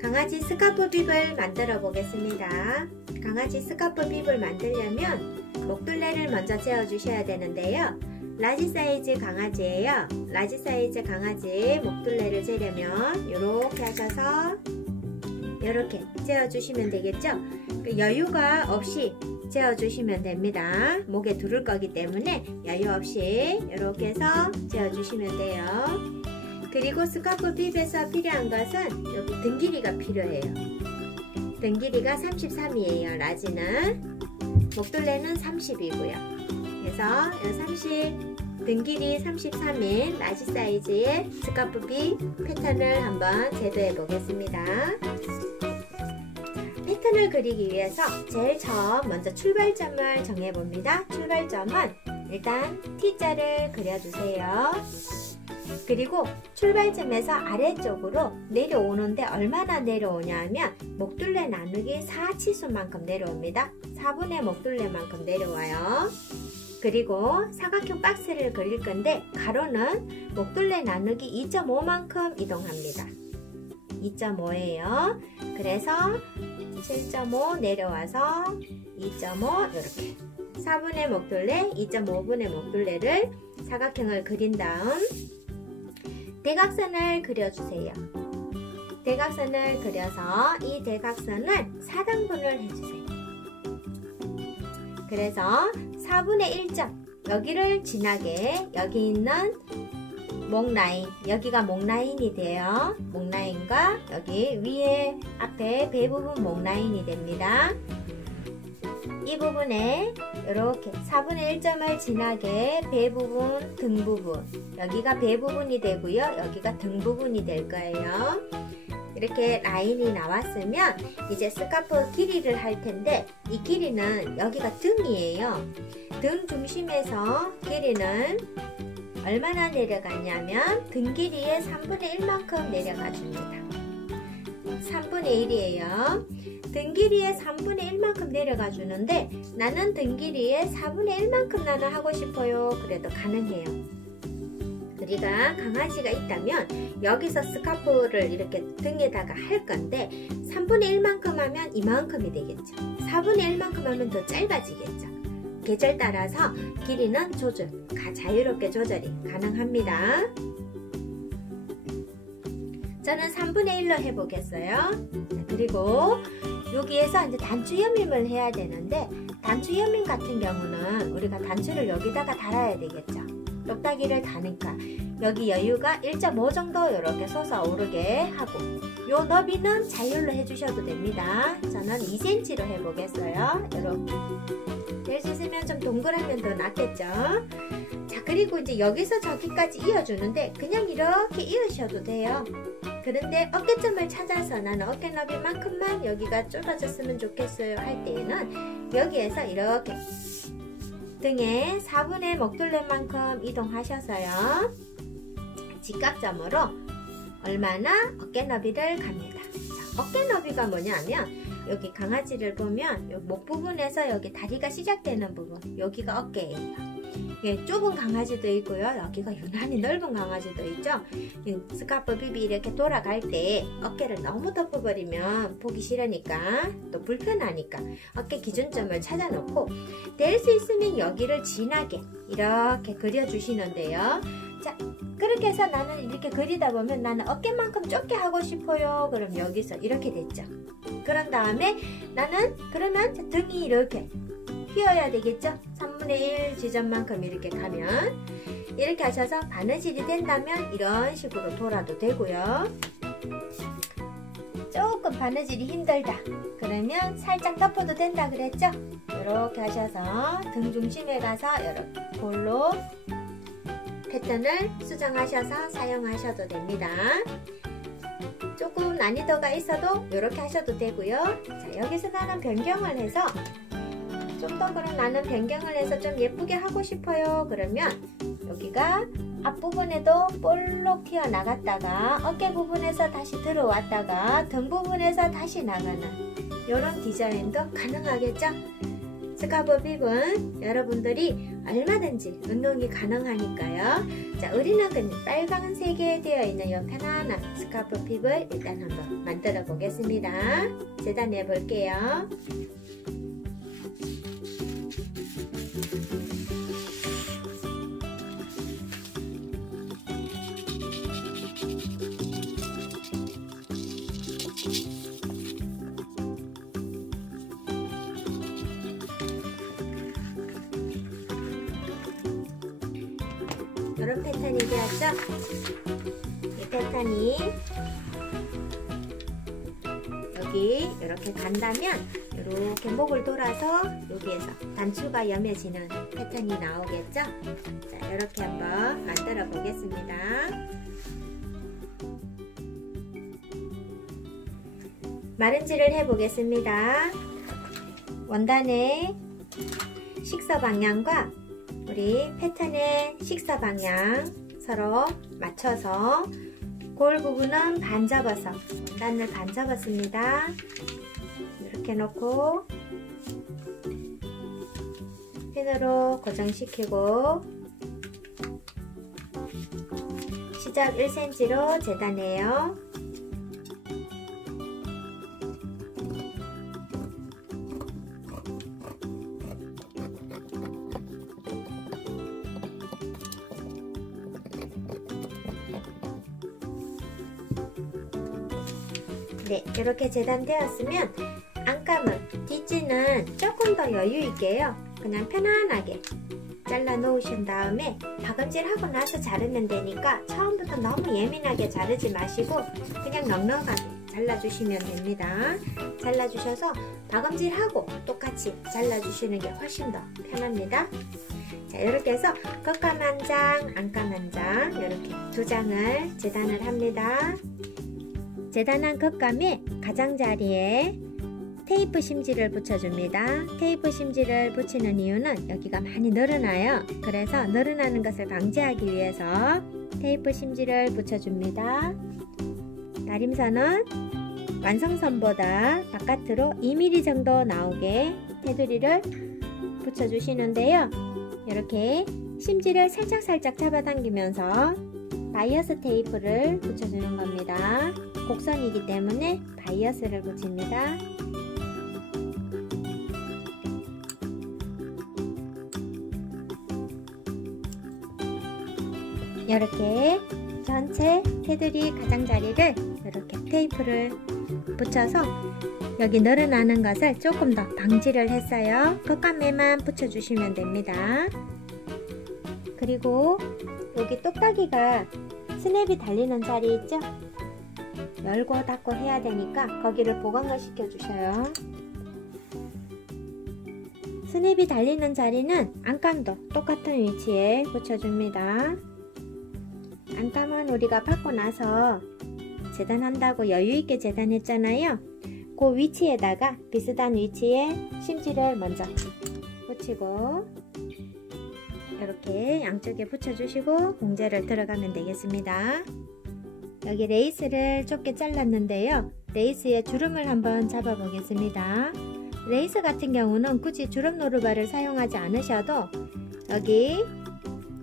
강아지 스카프 빕을 만들어 보겠습니다. 강아지 스카프 빕을 만들려면 목둘레를 먼저 재어 주셔야 되는데요. 라지 사이즈 강아지예요. 라지 사이즈 강아지 목둘레를 재려면 이렇게 하셔서 이렇게 재어 주시면 되겠죠. 여유가 없이 재어 주시면 됩니다. 목에 두를 거기 때문에 여유 없이 이렇게 해서 재어 주시면 돼요. 그리고 스카프 빕에서 필요한 것은 여기 등 길이가 필요해요. 등 길이가 33이에요. 라지는. 목둘레는 30이고요. 그래서 30, 등 길이 33인 라지 사이즈의 스카프 빕 패턴을 한번 제도해 보겠습니다. 패턴을 그리기 위해서 제일 처음 먼저 출발점을 정해 봅니다. 출발점은 일단 T자를 그려주세요. 그리고 출발점에서 아래쪽으로 내려오는데 얼마나 내려오냐 하면 목둘레 나누기 4치수만큼 내려옵니다. 4분의 목둘레만큼 내려와요. 그리고 사각형 박스를 그릴 건데 가로는 목둘레 나누기 2.5만큼 이동합니다. 2.5예요. 그래서 7.5 내려와서 2.5 이렇게 4분의 목둘레, 2.5분의 목둘레를 사각형을 그린 다음 대각선을 그려주세요. 대각선을 그려서 이 대각선을 4등분을 해주세요. 그래서 4분의 1점 여기를 지나게 여기 있는 목 라인, 여기가 목 라인이 돼요. 목 라인과 여기 위에 앞에 배 부분 목 라인이 됩니다. 이 부분에 이렇게 4분의 1점을 지나게 배 부분, 등 부분, 여기가 배 부분이 되고요. 여기가 등 부분이 될 거예요. 이렇게 라인이 나왔으면 이제 스카프 길이를 할 텐데 이 길이는 여기가 등이에요. 등 중심에서 길이는 얼마나 내려가냐면 등 길이의 3분의 1만큼 내려가 줍니다. 3분의 1이에요. 등 길이의 3분의 1만큼 내려가 주는데 나는 등 길이의 4분의 1만큼 나는 하고 싶어요. 그래도 가능해요. 우리가 강아지가 있다면 여기서 스카프를 이렇게 등에다가 할 건데 3분의 1만큼 하면 이만큼이 되겠죠. 4분의 1만큼 하면 더 짧아지겠죠. 계절 따라서 길이는 조절, 자유롭게 조절이 가능합니다. 저는 3분의 1로 해보겠어요. 그리고 여기에서 이제 단추 여밈을 해야 되는데 단추 여밈 같은 경우는 우리가 단추를 여기다가 달아야 되겠죠. 똑딱이를 다니까 여기 여유가 1.5 정도 이렇게 솟아오르게 하고 요 너비는 자율로 해주셔도 됩니다. 저는 2cm로 해보겠어요. 이렇게 될 수 있으면 좀 동그라면 더 낫겠죠. 자, 그리고 이제 여기서 저기까지 이어주는데 그냥 이렇게 이으셔도 돼요. 그런데 어깨점을 찾아서 나는 어깨 너비만큼만 여기가 좁아졌으면 좋겠어요 할 때에는 여기에서 이렇게 등에 4분의 목둘레만큼 이동하셔서요. 직각점으로 얼마나 어깨 너비를 갑니다. 자, 어깨 너비가 뭐냐면 여기 강아지를 보면 여기 목 부분에서 여기 다리가 시작되는 부분 여기가 어깨예요. 예, 좁은 강아지도 있고요. 여기가 유난히 넓은 강아지도 있죠. 스카프 빕이 이렇게 돌아갈 때 어깨를 너무 덮어버리면 보기 싫으니까 또 불편하니까 어깨 기준점을 찾아놓고 될 수 있으면 여기를 진하게 이렇게 그려주시는데요. 자, 그렇게 해서 나는 이렇게 그리다 보면 나는 어깨만큼 좁게 하고 싶어요. 그럼 여기서 이렇게 됐죠. 그런 다음에 나는 그러면 등이 이렇게 휘어야 되겠죠. 3분의 1 지점만큼 이렇게 가면 이렇게 하셔서 바느질이 된다면 이런 식으로 돌아도 되고요. 조금 바느질이 힘들다 그러면 살짝 덮어도 된다 그랬죠. 이렇게 하셔서 등 중심에 가서 이렇게 볼로 패턴을 수정하셔서 사용하셔도 됩니다. 조금 난이도가 있어도 이렇게 하셔도 되고요. 자, 여기서 나는 변경을 해서 좀 더 그럼 나는 변경을 해서 좀 예쁘게 하고 싶어요. 그러면 여기가 앞부분에도 볼록 튀어나갔다가 어깨 부분에서 다시 들어왔다가 등 부분에서 다시 나가는 이런 디자인도 가능하겠죠? 스카프 핍은 여러분들이 얼마든지 운동이 가능하니까요. 자, 우리는 그냥 빨강색에 되어 있는 이 편안한 스카프 핍을 일단 한번 만들어 보겠습니다. 재단해 볼게요. 이런 패턴이 되었죠? 이 패턴이 여기 이렇게 간다면 이렇게 목을 돌아서 여기에서 단추가 여며지는 패턴이 나오겠죠? 자, 이렇게 한번 만들어 보겠습니다. 마른질을 해 보겠습니다. 원단의 식서 방향과 우리 패턴의 식서 방향 서로 맞춰서 골 부분은 반 접어서 원단을 반 접었습니다. 이렇게 놓고 핀으로 고정시키고 시작 1cm로 재단해요. 네, 이렇게 재단되었으면 안감은 뒷지는 조금 더 여유있게요. 그냥 편안하게 잘라 놓으신 다음에 박음질 하고 나서 자르면 되니까 처음부터 너무 예민하게 자르지 마시고 그냥 넉넉하게 잘라주시면 됩니다. 잘라주셔서 박음질 하고 똑같이 잘라주시는 게 훨씬 더 편합니다. 자, 이렇게 해서 겉감 한 장, 안감 한 장 이렇게 두 장을 재단을 합니다. 재단한 겉감에 가장자리에 테이프 심지를 붙여줍니다. 테이프 심지를 붙이는 이유는 여기가 많이 늘어나요. 그래서 늘어나는 것을 방지하기 위해서 테이프 심지를 붙여줍니다. 다림선은 완성선보다 바깥으로 2mm 정도 나오게 테두리를 붙여주시는데요. 이렇게 심지를 살짝살짝 잡아당기면서 바이어스 테이프를 붙여주는 겁니다. 곡선이기 때문에 바이어스를 붙입니다. 이렇게 전체 테두리 가장자리를 이렇게 테이프를 붙여서 여기 늘어나는 것을 조금 더 방지를 했어요. 겉감에만 붙여주시면 됩니다. 그리고 여기 똑딱이가 스냅이 달리는 자리 있죠? 열고 닫고 해야 되니까 거기를 보강을 시켜주셔요. 스냅이 달리는 자리는 안감도 똑같은 위치에 붙여줍니다. 안감은 우리가 받고 나서 재단한다고 여유있게 재단했잖아요. 그 위치에다가 비슷한 위치에 심지를 먼저 붙이고 이렇게 양쪽에 붙여주시고 봉제를 들어가면 되겠습니다. 여기 레이스를 좁게 잘랐는데요. 레이스에 주름을 한번 잡아 보겠습니다. 레이스 같은 경우는 굳이 주름 노루발을 사용하지 않으셔도 여기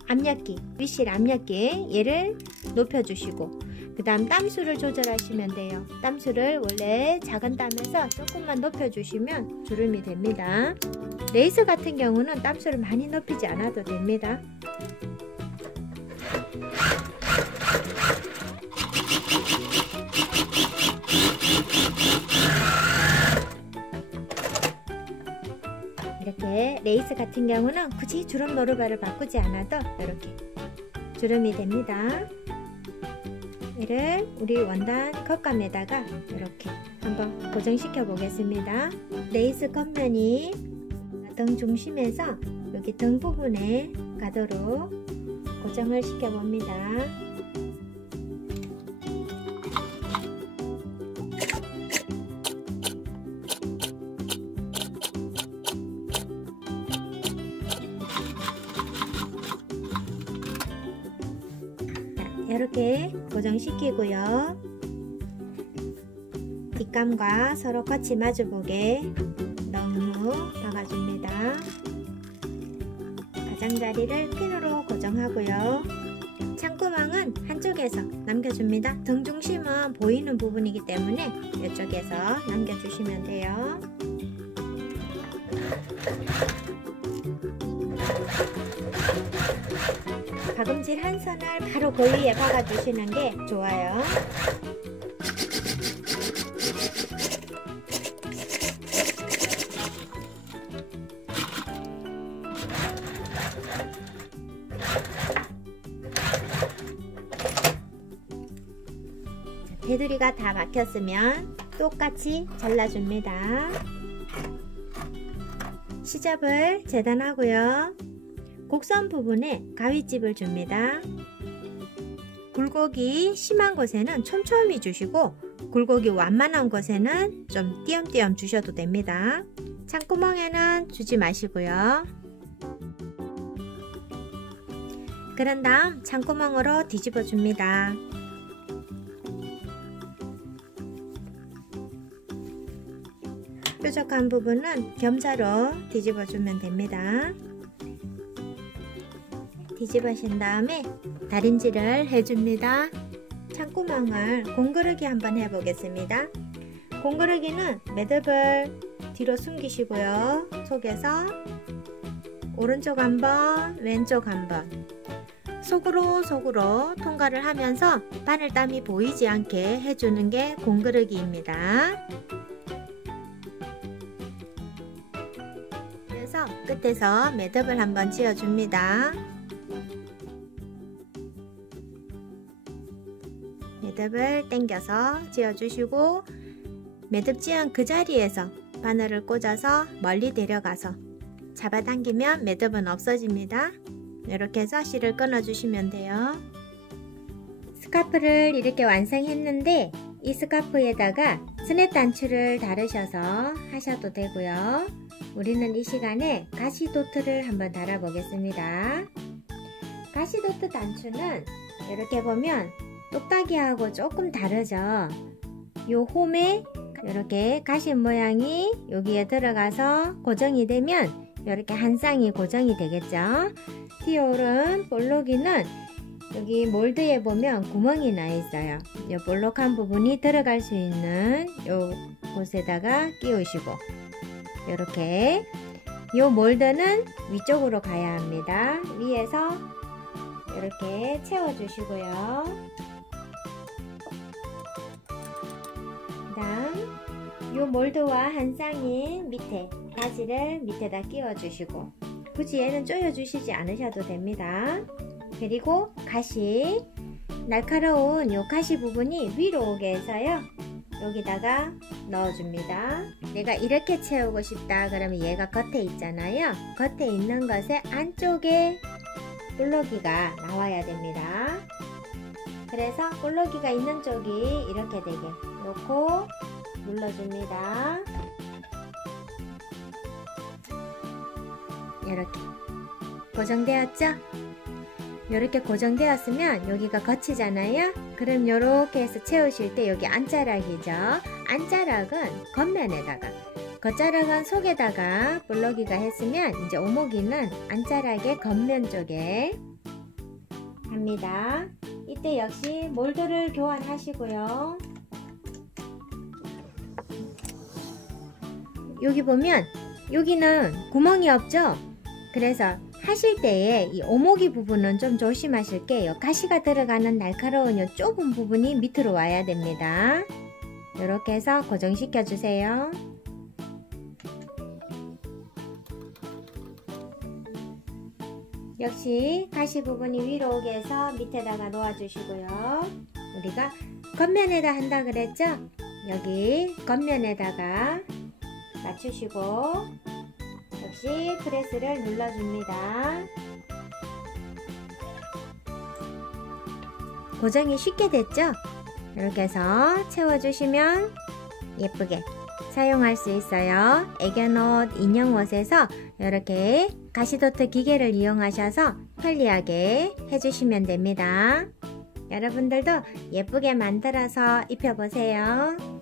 압력기, 위실 압력기에 얘를 높여주시고 그 다음 땀수를 조절하시면 돼요. 땀수를 원래 작은 땀에서 조금만 높여주시면 주름이 됩니다. 레이스 같은 경우는 땀수를 많이 높이지 않아도 됩니다. 이렇게 레이스 같은 경우는 굳이 주름 노루발을 바꾸지 않아도 이렇게 주름이 됩니다. 얘를 우리 원단 겉감에다가 이렇게 한번 고정시켜 보겠습니다. 레이스 겉면이 등 중심에서 여기 등 부분에 가도록 고정을 시켜 봅니다. 이렇게 고정시키고요. 뒷감과 서로 같이 마주보게 듬뿍 박아줍니다. 가장자리를 핀으로 고정하고요. 창구멍은 한쪽에서 남겨줍니다. 등 중심은 보이는 부분이기 때문에 이쪽에서 남겨주시면 돼요. 박음질 한 선을 바로 고리에 박아주시는 게 좋아요. 테두리가 다 막혔으면 똑같이 잘라줍니다. 시접을 재단하고요. 곡선 부분에 가위집을 줍니다. 굴곡이 심한 곳에는 촘촘히 주시고 굴곡이 완만한 곳에는 좀 띄엄띄엄 주셔도 됩니다. 창구멍에는 주지 마시고요. 그런 다음 창구멍으로 뒤집어 줍니다. 뾰족한 부분은 겸사로 뒤집어 주면 됩니다. 뒤집으신 다음에 다림질을 해줍니다. 창구멍을 공그르기 한번 해보겠습니다. 공그르기는 매듭을 뒤로 숨기시고요. 속에서 오른쪽 한번, 왼쪽 한번 속으로 통과를 하면서 바늘땀이 보이지 않게 해주는 게 공그르기입니다. 그래서 끝에서 매듭을 한번 지어줍니다. 매듭을 당겨서 지어주시고 매듭 지은 그 자리에서 바늘을 꽂아서 멀리 데려가서 잡아당기면 매듭은 없어집니다. 이렇게 해서 실을 끊어주시면 돼요. 스카프를 이렇게 완성했는데 이 스카프에다가 스냅 단추를 달으셔서 하셔도 되고요. 우리는 이 시간에 가시도트를 한번 달아 보겠습니다. 가시도트 단추는 이렇게 보면 똑딱이하고 조금 다르죠. 요 홈에 이렇게 가시 모양이 여기에 들어가서 고정이 되면 이렇게 한 쌍이 고정이 되겠죠. 튀어오른 볼록이는 여기 몰드에 보면 구멍이 나 있어요. 이 볼록한 부분이 들어갈 수 있는 요 곳에다가 끼우시고 이렇게 요 몰드는 위쪽으로 가야 합니다. 위에서 이렇게 채워주시고요. 그 다음 요 몰드와 한 쌍인 밑에 가지를 밑에다 끼워주시고 굳이 얘는 조여주시지 않으셔도 됩니다. 그리고 가시, 날카로운 요 가시 부분이 위로 오게 해서요. 여기다가 넣어줍니다. 내가 이렇게 채우고 싶다 그러면 얘가 겉에 있잖아요. 겉에 있는 것의 안쪽에 볼록이가 나와야 됩니다. 그래서 볼록이가 있는 쪽이 이렇게 되게 놓고 눌러줍니다. 이렇게 고정되었죠? 이렇게 고정되었으면 여기가 겉이잖아요. 그럼 이렇게 해서 채우실 때 여기 안자락이죠. 안자락은 겉면에다가, 겉자락은 속에다가 볼록이가 했으면 이제 오목이는 안자락의 겉면 쪽에 합니다. 이때 역시 몰드를 교환하시고요. 여기 보면 여기는 구멍이 없죠? 그래서 하실 때에 이 오목이 부분은 좀 조심하실 게요. 가시가 들어가는 날카로운 이 좁은 부분이 밑으로 와야 됩니다. 이렇게 해서 고정시켜 주세요. 역시 가시 부분이 위로 오게 해서 밑에다가 놓아 주시고요. 우리가 겉면에다 한다 그랬죠? 여기 겉면에다가 맞추시고 역시 프레스를 눌러줍니다. 고정이 쉽게 됐죠? 이렇게 해서 채워주시면 예쁘게 사용할 수 있어요. 애견옷, 인형옷에서 이렇게 가시도트 기계를 이용하셔서 편리하게 해주시면 됩니다. 여러분들도 예쁘게 만들어서 입혀보세요.